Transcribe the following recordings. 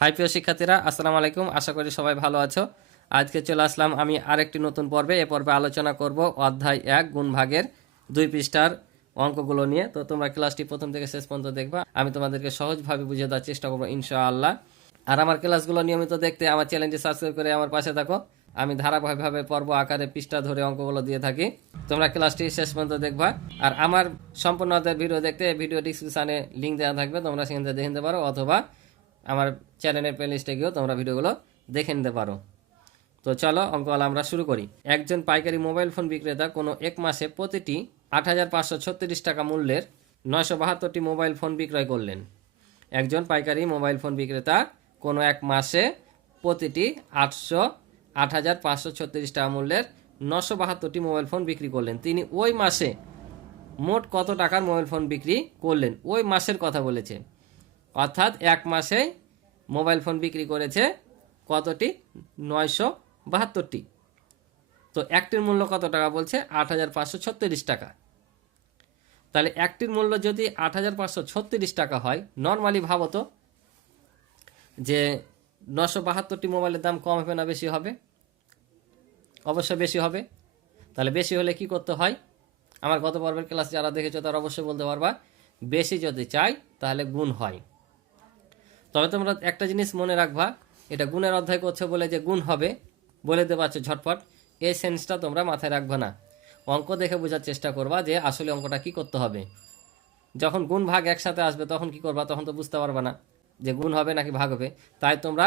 High প্রিয় শিক্ষার্থীরা, আসসালামু আলাইকুম। আশা করি সবাই ভালো আছো। আজকে চলে আসলাম আমি আরেকটি নতুন পর্বে। এ পর্বে আলোচনা করব অধ্যায় এক, গুণ ভাগের দুই পৃষ্ঠার অঙ্কগুলো নিয়ে। তো তোমরা ক্লাসটি প্রথম থেকে শেষ পর্যন্ত দেখবা। আমি তোমাদেরকে সহজভাবে বুঝিয়ে দেওয়ার চেষ্টা করব, ইনশাআল্লাহ। আর আমার ক্লাসগুলো নিয়মিত দেখতে আমার চ্যানেলটি সাবস্ক্রাইব করে আমার পাশে থাকো। আমি ধারাবাহিকভাবে পর্ব আকারে পৃষ্ঠা ধরে অঙ্কগুলো দিয়ে থাকি। তোমরা ক্লাসটি শেষ পর্যন্ত দেখবা। আর আমার সম্পূর্ণ ভিডিও দেখতে ভিডিও ডিসক্রিপশানে লিঙ্ক দেওয়া থাকবে। তোমরা সেখান থেকে দেখে নিতে পারো অথবা আমার চ্যানেলের প্লেলিস্টে গিয়েও তোমরা ভিডিওগুলো দেখে নিতে পারো। তো চলো, অঙ্কওয়ালা, আমরা শুরু করি। একজন পাইকারি মোবাইল ফোন বিক্রেতা কোনো এক মাসে প্রতিটি আট হাজার পাঁচশো ছত্রিশ টাকা মূল্যের নয়শো বাহাত্তরটি মোবাইল ফোন বিক্রয় করলেন। একজন পাইকারি মোবাইল ফোন বিক্রেতা কোনো এক মাসে প্রতিটি আটশো আট হাজার পাঁচশো ছত্রিশ টাকা মূল্যের নশো বাহাত্তরটি মোবাইল ফোন বিক্রি করলেন। তিনি ওই মাসে মোট কত টাকার মোবাইল ফোন বিক্রি করলেন? ওই মাসের কথা বলেছে। অর্থাৎ এক মাসে মোবাইল ফোন বিক্রি করেছে কতটি? নয়শো বাহাত্তরটি। তো একটির মূল্য কত টাকা বলছে? আট হাজার পাঁচশো ছত্রিশ টাকা। তাহলে একটির মূল্য যদি আট হাজার পাঁচশো ছত্রিশ টাকা হয় নর্মালি ভাবো তো যে নশো বাহাত্তরটি মোবাইলের দাম কম হবে না বেশি হবে? অবশ্যই বেশি হবে। তাহলে বেশি হলে কি করতে হয়? আমার গত পর্বের ক্লাস যারা দেখেছ তারা অবশ্যই বলতে পারবা, বেশি যদি চাই তাহলে গুণ হয়। তবে তোমরা একটা জিনিস মনে রাখবা, এটা গুণের অধ্যায় করছে বলে যে গুণ হবে, বলে দিতে পারছ ঝটপট এই সেন্সটা তোমরা মাথায় রাখবে না। অঙ্ক দেখে বোঝার চেষ্টা করবা যে আসলে অঙ্কটা কি করতে হবে। যখন গুণ ভাগ একসাথে আসবে, তখন কি করবা? তখন তো বুঝতে পারবা না যে গুণ হবে নাকি ভাগ হবে। তাই তোমরা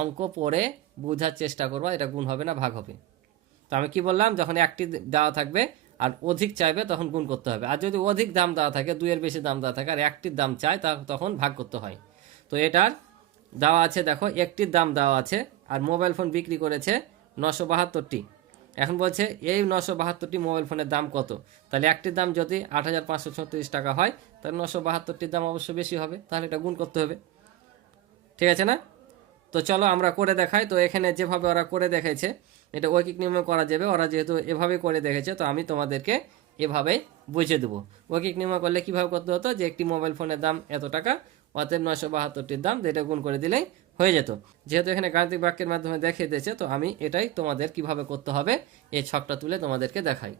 অঙ্ক পড়ে বোঝার চেষ্টা করবা, এটা গুণ হবে না, ভাগ হবে। তো আমি কি বললাম? যখন একটি দেওয়া থাকবে আর অধিক চাইবে, তখন গুণ করতে হবে। আর যদি অধিক দাম দেওয়া থাকে, দুইয়ের বেশি দাম দেওয়া থাকে, আর একটির দাম চাই তা, তখন ভাগ করতে হয়। তো এটার দেওয়া আছে, দেখো, একটির দাম দেওয়া আছে, আর মোবাইল ফোন বিক্রি করেছে নশো বাহাত্তরটি। এখন বলছে, এই নশো বাহাত্তরটি মোবাইল ফোনের দাম কত? তাহলে একটির দাম যদি আট হাজার পাঁচশো ছত্রিশ টাকা হয়, তাহলে নশো বাহাত্তরটির দাম অবশ্যই বেশি হবে, তাহলে এটা গুণ করতে হবে। ঠিক আছে না? তো চলো আমরা করে দেখাই। তো এখানে যেভাবে ওরা করে দেখেছে এটা ঐকিক নিয়মে করা যাবে। ওরা যেহেতু এভাবে করে দেখেছে তো আমি তোমাদেরকে এভাবেই বুঝিয়ে দেবো। ঐকিক নিয়মে করলে কীভাবে করতে হতো? যে একটি মোবাইল ফোনের দাম এত টাকা অতএব নয়শো বাহাত্তরটির দাম, যেটা গুণ করে দিলেই হয়ে যেত। যেহেতু এখানে গাণিতিক বাক্যের মাধ্যমে দেখিয়ে দিয়েছে, তো আমি এটাই তোমাদের কীভাবে করতে হবে, এই ছকটা তুলে তোমাদেরকে দেখাই।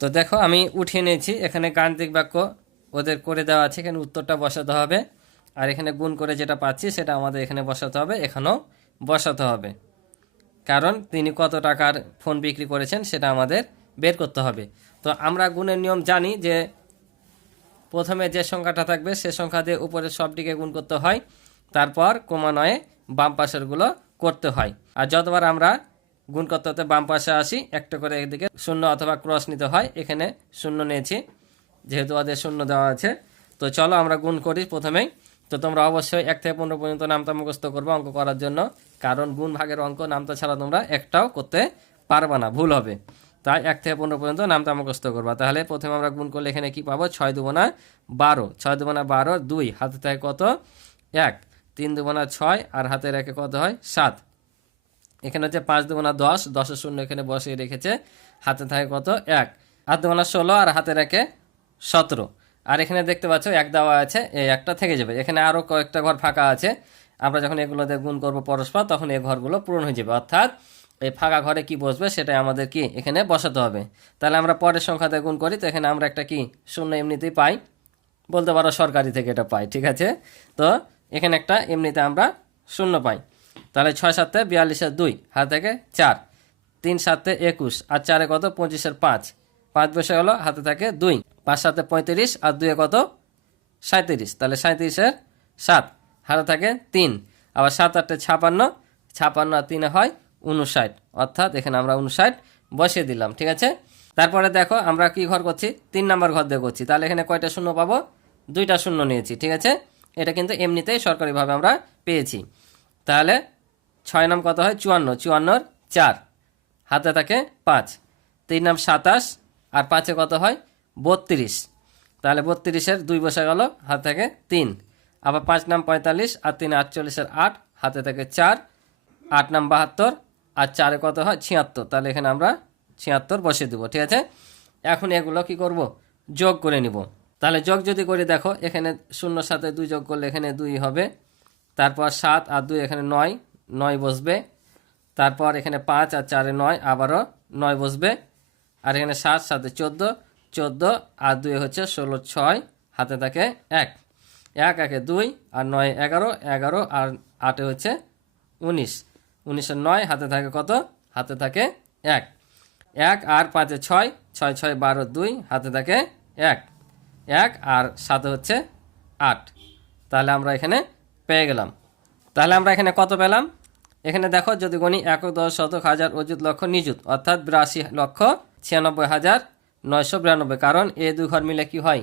তো দেখো, আমি উঠিয়ে নিয়েছি। এখানে গাণিতিক বাক্য ওদের করে দেওয়া আছে, এখানে উত্তরটা বসাতে হবে। আর এখানে গুণ করে যেটা পাচ্ছি, সেটা আমাদের এখানে বসাতে হবে, এখানেও বসাতে হবে। কারণ তিনি কত টাকার ফোন বিক্রি করেছেন, সেটা আমাদের বের করতে হবে। তো আমরা গুণের নিয়ম জানি যে প্রথমে যে সংখ্যাটা থাকবে, সে সংখ্যা দিয়ে উপরের সবটিকে গুণ করতে হয়। তারপর ক্রমান্বয়ে বাম পাশেরগুলো করতে হয়। আর যতবার আমরা গুণ করতে হতে বাম পাশে আসি, একটা করে একদিকে শূন্য অথবা ক্রস নিতে হয়, এখানে শূন্য নিয়েছি, যেহেতু ওদের শূন্য দেওয়া আছে। তো চলো আমরা গুণ করি প্রথমেই। তো তোমরা অবশ্যই এক থেকে পনেরো পর্যন্ত নামতা মুখস্থ করবে অঙ্ক করার জন্য। কারণ গুণ ভাগের অঙ্ক নামতা ছাড়া তোমরা একটাও করতে পারবে না, ভুল হবে। তাই এক থেকে পনেরো পর্যন্ত নামতা মুখস্থ করবা। তাহলে প্রথমে আমরা গুণ করলে এখানে কি পাবো? ছয় দুবনা বারো। ছয় দুবনা বারো, দুই। হাতে থাকে কত? এক। তিন দুবনা ছয় আর হাতে রেখে কত হয়? সাত। এখানে হচ্ছে পাঁচ দুবনা দশ। দশের শূন্য এখানে বসিয়ে রেখেছে। হাতে থাকে কত? এক। হাত দুবনা ষোলো আর হাতে রেখে সতেরো। আর এখানে দেখতে পাচ্ছ, এক দেওয়া আছে এই একটা থেকে যাবে। এখানে আরও কয়েকটা ঘর ফাঁকা আছে। আমরা যখন এগুলো দিয়ে গুণ করব পরস্পর, তখন এই ঘরগুলো পূরণ হয়ে যাবে। অর্থাৎ এই ফাঁকা ঘরে কি বসবে সেটাই আমাদের কি এখানে বসাতে হবে। তাহলে আমরা পরের সংখ্যাতে গুণ করি, তো এখানে আমরা একটা কি শূন্য এমনিতেই পাই। বলতে পারো সরকারি থেকে এটা পাই, ঠিক আছে? তো এখানে একটা এমনিতে আমরা শূন্য পাই। তাহলে ছয় সাতে বিয়াল্লিশের দুই, হাত থেকে চার। তিন সাতে একুশ, আর চারে কত? পঁচিশের পাঁচ। পাঁচ বসে হলো, হাতে থাকে দুই। পাঁচ সাতে পঁয়ত্রিশ, আর দুয়ে কত? সাঁত্রিশ তাহলে সাঁত্রিশের সাত, হাতে থাকে তিন। আবার সাত আটে ছাপান্ন ছাপান্ন আর তিনে হয় উনষাট অর্থাৎ এখানে আমরা উনষাট বসিয়ে দিলাম, ঠিক আছে? তারপরে দেখো, আমরা কি ঘর করছি? তিন নাম্বার ঘর দিয়ে করছি। তাহলে এখানে কয়টা শূন্য পাবো? দুইটা শূন্য নিয়েছি, ঠিক আছে? এটা কিন্তু এমনিতেই সরকারিভাবে আমরা পেয়েছি। তাহলে ছয় নাম কত হয়? চুয়ান্ন। চুয়ান্নর চার। হাতে থাকে পাঁচ। তিন নাম সাতাশ। আর পাঁচে কত হয়? বত্রিশ। তাহলে বত্রিশের দুই বসে গেল, হাতে থাকে তিন। আবার পাঁচ নাম পঁয়তাল্লিশ, আর তিন আটচল্লিশের আট, হাতে থাকে চার। আট নাম বাহাত্তর আর চারে কত হয়? ছিয়াত্তর। তাহলে এখানে আমরা ছিয়াত্তর বসিয়ে দেবো, ঠিক আছে? এখন এগুলো কি করব? যোগ করে নিব। তাহলে যোগ যদি করে দেখো, এখানে শূন্য সাথে দুই যোগ করলে এখানে দুই হবে। তারপর সাত আর দুই এখানে নয় নয় বসবে। তারপর এখানে পাঁচ আর চারে নয়, আবারও নয় বসবে। আর এখানে সাত সাতে চোদ্দ চোদ্দ আর দুই হচ্ছে ষোলো, ছয়, হাতে থাকে এক। এক, একে দুই, আর নয়, এগারো এগারো আর আটে হচ্ছে উনিশ। উনিশের নয়, হাতে থাকে কত? হাতে থাকে এক। এক আর পাঁচে ছয় ছয় ছয়, বারো, দুই, হাতে থাকে এক। এক আর সাথে হচ্ছে আট। তাহলে আমরা এখানে পেয়ে গেলাম। তাহলে আমরা এখানে কত পেলাম? এখানে দেখো, যদি গণি একক, দশ, শতক, হাজার, অযুত, লক্ষ, নিযুত, অর্থাৎ বিরাশি লক্ষ ছিয়ানব্বই হাজার নয়শো বিরানব্বই। কারণ এ দুই ঘর মিলে কি হয়?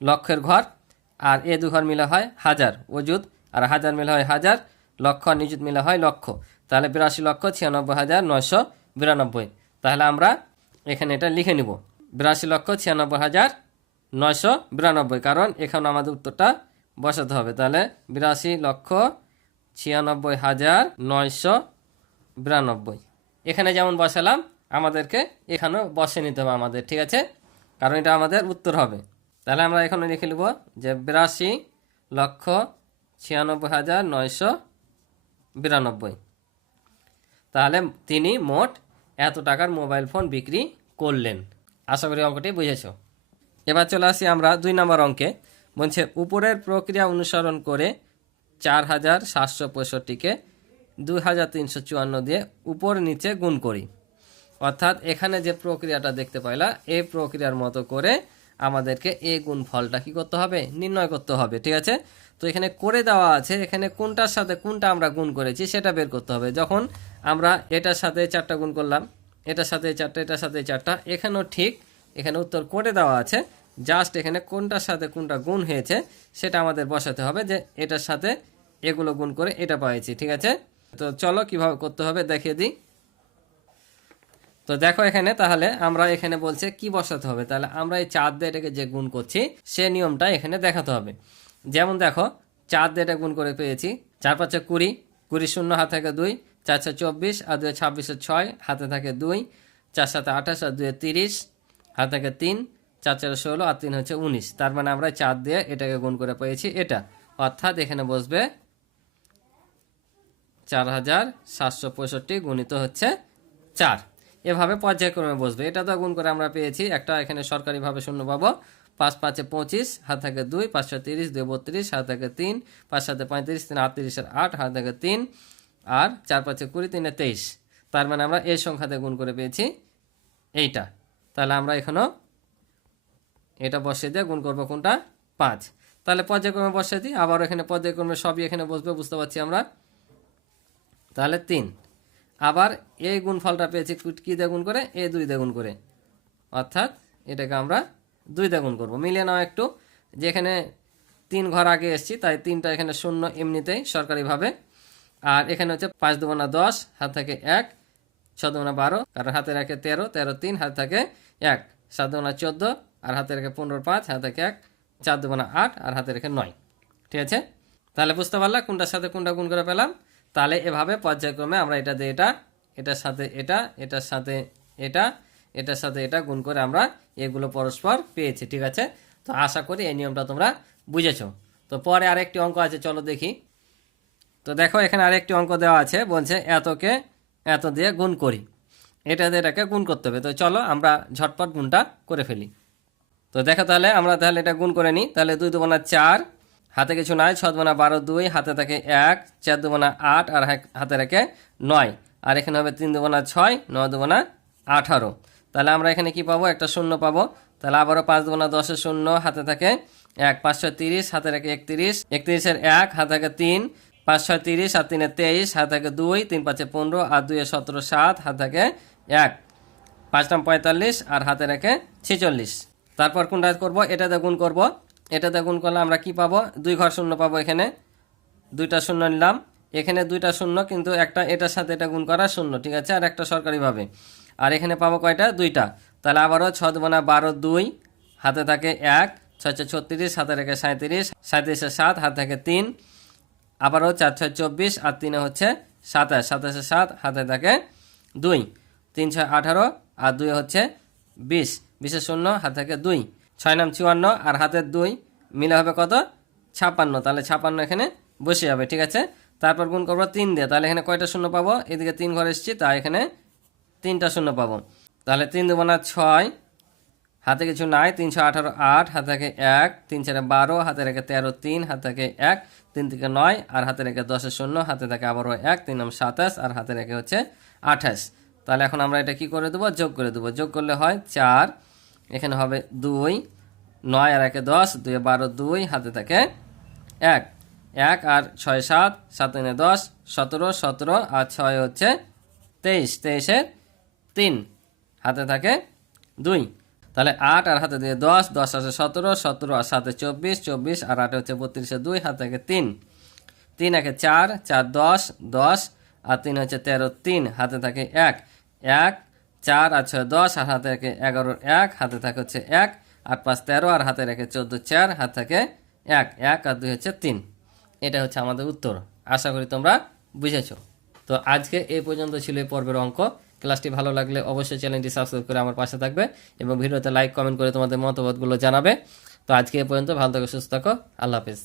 লক্ষের ঘর, আর এ দু ঘর মিলে হয় হাজার, অযুত, আর হাজার মিলে হয় হাজার লক্ষ, নিযুত মিলে হয় লক্ষ। তাহলে বিরাশি লক্ষ, ছিয়ানব্বই হাজার নয়শো বিরানব্বই। তাহলে আমরা এখানে এটা লিখে নিব। বিরাশি লক্ষ, ছিয়ানব্বই হাজার নয়শো বিরানব্বই। কারণ এখানে আমাদের উত্তরটা বসাতে হবে। তাহলে বিরাশি লক্ষ, ছিয়ানব্বই হাজার নয়শো বিরানব্বই। এখানে যেমন বসালাম, আমাদেরকে এখানেও বসে নিতে হবে আমাদের, ঠিক আছে? কারণ এটা আমাদের উত্তর হবে। তাহলে আমরা এখানে লিখে নেব যে বিরাশি লক্ষ, ছিয়ানব্বই হাজার নয়শো বিরানব্বই। তাহলে তিনি মোট এত টাকার মোবাইল ফোন বিক্রি করলেন। আশা করি অঙ্কটি বুঝেছ। এবার চলে আসি আমরা দুই নম্বর অঙ্কে। বলছে, উপরের প্রক্রিয়া অনুসরণ করে চার হাজার সাতশো পঁয়ষট্টিকে দুই হাজার তিনশো চুয়ান্ন দিয়ে উপর নিচে গুণ করি। অর্থাৎ এখানে যে প্রক্রিয়াটা দেখতে পাইলা, এই প্রক্রিয়ার মতো করে আমাদেরকে এই গুণ ফলটা কি করতে হবে? নির্ণয় করতে হবে। ঠিক আছে? তো এখানে করে দেওয়া আছে, এখানে কোনটার সাথে কোনটা আমরা গুণ করেছি সেটা বের করতে হবে। যখন আমরা এটার সাথে চারটা গুণ করলাম, এটার সাথে চারটা, এটার সাথে চারটা, এখানেও ঠিক, এখানে উত্তর করে দেওয়া আছে। জাস্ট এখানে কোনটার সাথে কোনটা গুণ হয়েছে সেটা আমাদের বসাতে হবে যে এটার সাথে এগুলো গুণ করে এটা পাইছি, ঠিক আছে? তো চলো কীভাবে করতে হবে দেখিয়ে দিই। তো দেখো এখানে তাহলে আমরা এখানে বলছে কি বসাতে হবে? তাহলে আমরা এই চার দিয়ে এটাকে যে গুণ করছি, সে নিয়মটা এখানে দেখাতে হবে। যেমন দেখো, চার দিয়ে এটা গুণ করে পেয়েছি। চার পাঁচে কুড়ি কুড়ি শূন্য, হাতে থাকে দুই, চার চার চব্বিশ, আর দুই ছাব্বিশে ছয়, হাতে থাকে দুই, চার সাথে আঠাশ, আর দুই তিরিশ, হাতে থাকে তিন, চার চার ষোলো, আর তিন হচ্ছে উনিশ। তার মানে আমরা চার দিয়ে এটাকে গুণ করে পেয়েছি এটা। অর্থাৎ এখানে বসবে চার হাজার সাতশো পঁয়ষট্টি গুণিত হচ্ছে চার। এভাবে পর্যায়ক্রমে বসবে। এটা তো গুণ করে আমরা পেয়েছি। একটা এখানে সরকারিভাবে শূন্য পাবো। পাঁচ পাঁচে পঁচিশ হাত থাকে দুই পাঁচশো তিরিশ, দুই বত্রিশ হাত থাকে তিন, পাঁচ সাথে পঁয়ত্রিশ, তিন আটত্রিশের আট হাত থাকে তিন, আর চার পাঁচে কুড়ি, তিনে তেইশ। তার মানে আমরা এই সংখ্যাতে গুণ করে পেয়েছি এইটা। তাহলে আমরা এখনও এটা বসিয়ে দিয়ে গুণ করব কোনটা? পাঁচ। তাহলে পর্যায়ক্রমে বসিয়ে দিই, আবার এখানে পর্যায়ক্রমে সবই এখানে বসবে, বুঝতে পারছি আমরা? তাহলে তিন। আবার এই গুণফলটা পেয়েছি কী দিয়ে গুণ করে? এ দুই দিয়ে গুণ করে। অর্থাৎ এটাকে আমরা দুই গুণ করব। মিলিয়ে নাও একটু। যেখানে তিন ঘর আগে এসছি, তাই তিনটা এখানে শূন্য এমনিতেই সরকারিভাবে। আর এখানে হচ্ছে পাঁচ দুবনা দশ, হাত থাকে এক, ছ দুবনা বারো, কারণ হাতে রাখে তেরো তেরো তিন, হাত থাকে এক। সাত দুবনা চোদ্দ, আর হাতে রেখে পনেরো পাঁচ, হাতে থাকে এক। চার দুবনা আট, আর হাতে রেখে নয়। ঠিক আছে? তাহলে বুঝতে পারলাম কোনটার সাথে কোনটা গুণ করে পেলাম? তাহলে এভাবে পর্যায়ক্রমে আমরা এটা দিয়ে এটা, এটার সাথে এটা, এটার সাথে এটা, এটার সাথে এটা গুণ করে আমরা এগুলো পরস্পর পেয়েছে, ঠিক আছে? তো আশা করি এই নিয়মটা তোমরা বুঝেছ। তো পরে আরেকটি অঙ্ক আছে, চলো দেখি। তো দেখো, এখানে আরেকটি অঙ্ক দেওয়া আছে, বলছে এতকে এত দিয়ে গুণ করি। এটা দিয়ে এটাকে গুণ করতে হবে। তো চলো, আমরা ঝটপট গুণটা করে ফেলি। তো দেখো তাহলে, আমরা তাহলে এটা গুণ করে নিই। তাহলে দুই দুবোনা চার, হাতে কিছু নাই ছ দুবানা বারো দুই, হাতে থাকে এক, চার দুবোনা আট, আর হাতে রাখে নয়। আর এখানে হবে তিন দুবোনা ছয় নয় দুবোনা আঠারো। তাহলে আমরা এখানে কি পাবো? একটা শূন্য পাবো। তাহলে আবারও পাঁচ দুবানা দশের শূন্য, হাতে থাকে এক পাঁচশো তিরিশ, হাতে রাখে একত্রিশ, একত্রিশের এক, হাতে থাকে তিন, পাঁচ ছয় তিরিশ, আর তিনে তেইশ, হাতে থাকে দুই, তিন পাঁচে পনেরো, আর দুইয়ে সতেরো, সাত, হাতে থাকে এক। পাঁচ নাম পঁয়তাল্লিশ, আর হাতে রেখে ছেচল্লিশ। তারপর কোনটা করব? এটাতে গুণ করব। এটাতে গুণ করলে আমরা কি পাবো? দুই ঘর শূন্য পাবো এখানে। দুইটা শূন্য নিলাম। এখানে দুইটা শূন্য, কিন্তু একটা এটার সাথে এটা গুণ করা শূন্য, ঠিক আছে? আর একটা সরকারিভাবে। আর এখানে পাবো কয়টা? দুইটা। তাহলে আবারও ছ দুবানা বারো দুই, হাতে থাকে এক, ছয় ছয় ছত্রিশ, হাতে রেখে সাঁত্রিশ সাঁত্রিশে সাত, হাতে থাকে তিন, আবারও চার ছয় চব্বিশ আর তিনে হচ্ছে সাতাশ, সাতাশে সাত, হাতে থাকে দুই, তিন ছয় আঠারো আর দুই হচ্ছে বিশ, বিশের শূন্য, হাতে থাকে দুই, ছয় নাম চুয়ান্ন আর হাতের দুই, মিলে হবে কত? ছাপ্পান্ন। তাহলে ছাপ্পান্ন এখানে বসে যাবে ঠিক আছে? তারপর গুণ করব তিন দিয়ে, তাহলে এখানে কয়টা শূন্য পাবো? এদিকে তিন ঘর এসেছি, তাই এখানে তিনটা শূন্য পাবো। তাহলে তিন না ছয়, হাতে কিছু নাই, তিনশো আঠারো আট, হাতে থাকে এক, তিন চারে বারো, হাতে রেখে তেরো তিন, হাতে থাকে এক, তিন থেকে নয়, আর হাতে রেখে দশের শূন্য, হাতে থাকে আবারও এক, তিন নাম সাতাশ, আর হাতে রেখে হচ্ছে আঠাশ। তাহলে এখন আমরা এটা কি করে দেবো? যোগ করে দেবো। যোগ করলে হয় চার, এখানে হবে দুই, নয় আর একে দশ দুই বারো দুই, হাতে থাকে এক। এক আর ছয় সাত সাত তিনে দশ, সতেরো সতেরো, আর ছয় হচ্ছে তেইশ। তেইশের তিন। হাতে থাকে দুই। তাহলে আট আর হাতে দিয়ে দশ দশ আছে সতেরো সতেরো আর সাথে চব্বিশ চব্বিশ আর আটে হচ্ছে বত্রিশে দুই, হাতে থাকে তিন। তিন একে চার চার দশ দশ আর তিন হচ্ছে তেরো, তিন, হাতে থাকে এক। এক, চার আর ছয়, দশ আর হাতে থাকে এগারোর এক, হাতে থাকে হচ্ছে এক। আট পাঁচ তেরো আর হাতে রেখে চোদ্দ, চার, হাতে থাকে এক। এক আর দুই হচ্ছে তিন। এটা হচ্ছে আমাদের উত্তর। আশা করি তোমরা বুঝেছ। তো আজকে এই পর্যন্ত ছিল এই পর্বের অঙ্ক। ক্লাসটি ভালো লাগলে অবশ্যই চ্যানেলটি সাবস্ক্রাইব করে আমার পাশে থাকবে এবং ভিডিওতে লাইক কমেন্ট করে তোমাদের মতামতগুলো জানাবে। তো আজকে এ পর্যন্ত, ভালো থাকো, সুস্থ থাকো, আল্লাহ হাফিজ।